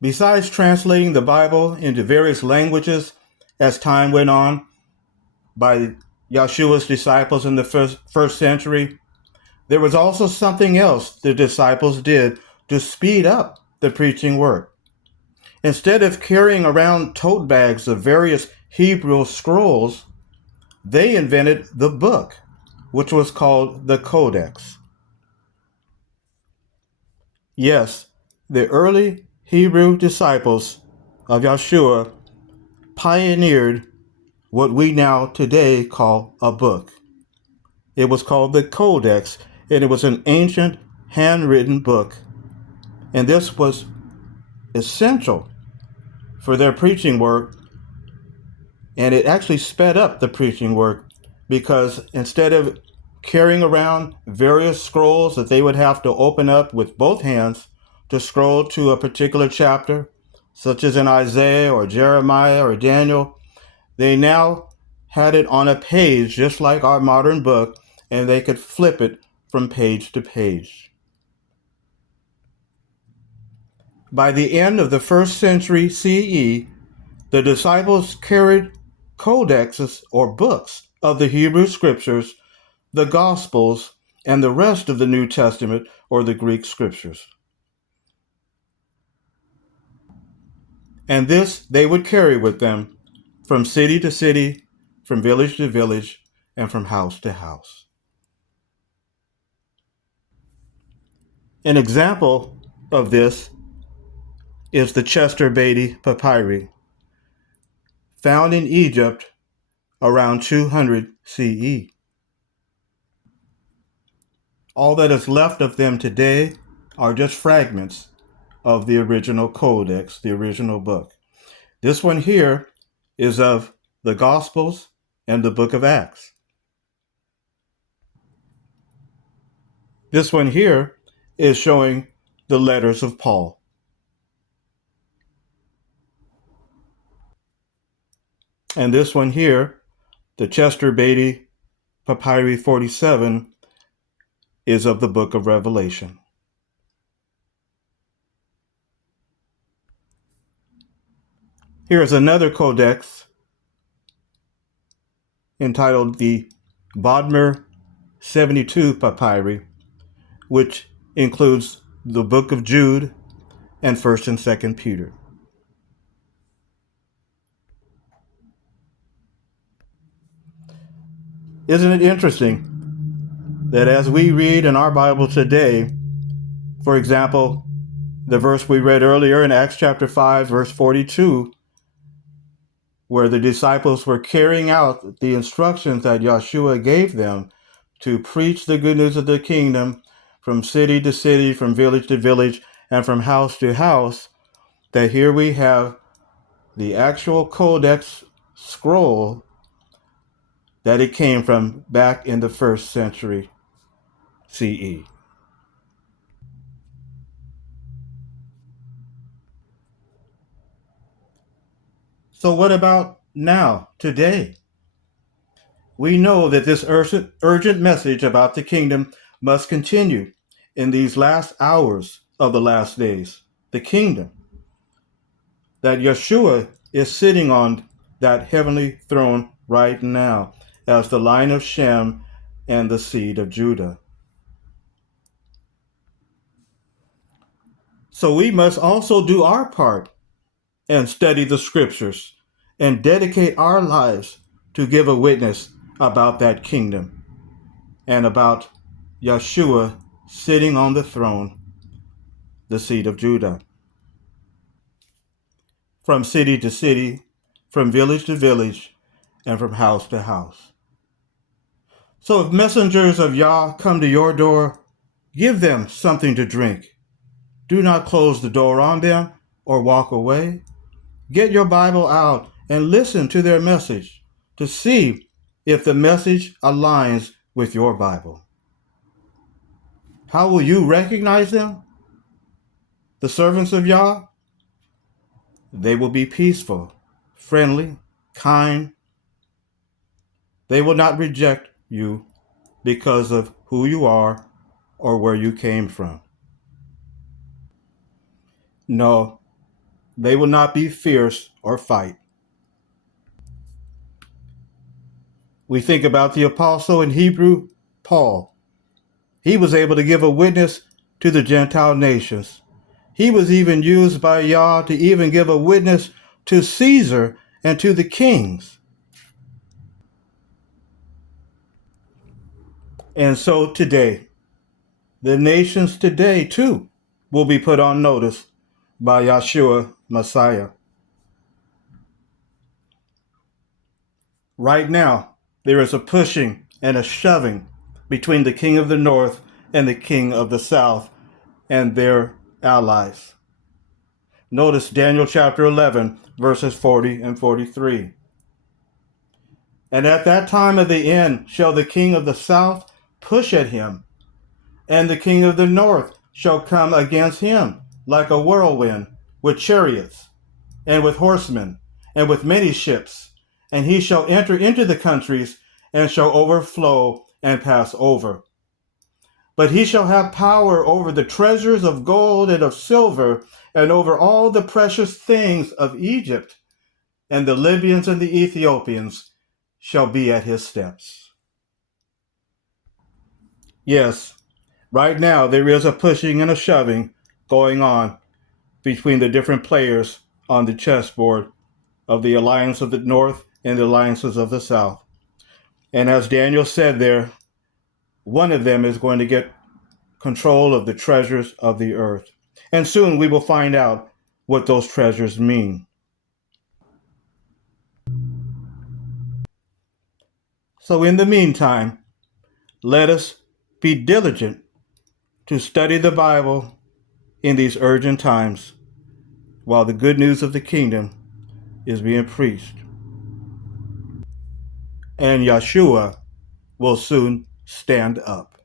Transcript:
Besides translating the Bible into various languages as time went on by Yeshua's disciples in the first century, there was also something else the disciples did to speed up the preaching work. Instead of carrying around tote bags of various Hebrew scrolls, they invented the book, which was called the Codex. Yes, the early Hebrew disciples of Yeshua pioneered what we now today call a book. It was called the Codex, and it was an ancient handwritten book. And this was essential for their preaching work, and it actually sped up the preaching work because instead of carrying around various scrolls that they would have to open up with both hands to scroll to a particular chapter, such as in Isaiah or Jeremiah or Daniel, they now had it on a page just like our modern book, and they could flip it from page to page. By the end of the first century CE, the disciples carried codexes or books of the Hebrew scriptures, the Gospels, and the rest of the New Testament or the Greek scriptures. And this they would carry with them from city to city, from village to village, and from house to house. An example of this is the Chester Beatty Papyri, found in Egypt around 200 CE. All that is left of them today are just fragments of the original codex, the original book. This one here is of the Gospels and the book of Acts. This one here is showing the letters of Paul. And this one here, the Chester Beatty Papyri 47, is of the book of Revelation. Here is another codex entitled the Bodmer 72 Papyri, which includes the book of Jude and 1st and 2nd Peter. Isn't it interesting that as we read in our Bible today, for example, the verse we read earlier in Acts chapter 5, verse 42, where the disciples were carrying out the instructions that Yeshua gave them to preach the good news of the kingdom from city to city, from village to village, and from house to house, that here we have the actual codex scroll that it came from back in the 1st century CE. So what about now, today? We know that this urgent message about the kingdom must continue in these last hours of the last days. The kingdom. That Yeshua is sitting on that heavenly throne right now as the line of Shem and the seed of Judah. So we must also do our part and study the scriptures and dedicate our lives to give a witness about that kingdom and about Yeshua sitting on the throne, the seed of Judah. From city to city, from village to village, and from house to house. So if messengers of Yah come to your door, give them something to drink. Do not close the door on them or walk away. Get your Bible out and listen to their message to see if the message aligns with your Bible. How will you recognize them? The servants of Yah? They will be peaceful, friendly, kind. They will not reject you because of who you are or where you came from. No, They will not be fierce or fight. We think about the apostle in Hebrew, Paul. He was able to give a witness to the Gentile nations. He was even used by Yah to even give a witness to Caesar and to the kings. And so today, the nations today too will be put on notice by Yahshua Messiah. Right now, there is a pushing and a shoving between the king of the north and the king of the south and their allies. Notice Daniel chapter 11, verses 40 and 43. And at that time of the end shall the king of the south push at him, and the king of the north shall come against him like a whirlwind, with chariots, and with horsemen, and with many ships. And he shall enter into the countries, and shall overflow and pass over. But he shall have power over the treasures of gold and of silver, and over all the precious things of Egypt. And the Libyans and the Ethiopians shall be at his steps. Yes, right now there is a pushing and a shoving going on between the different players on the chessboard of the alliance of the north and the alliances of the south. And as Daniel said there, one of them is going to get control of the treasures of the earth. And soon we will find out what those treasures mean. So in the meantime, let us be diligent to study the Bible in these urgent times while the good news of the kingdom is being preached. And Yeshua will soon stand up.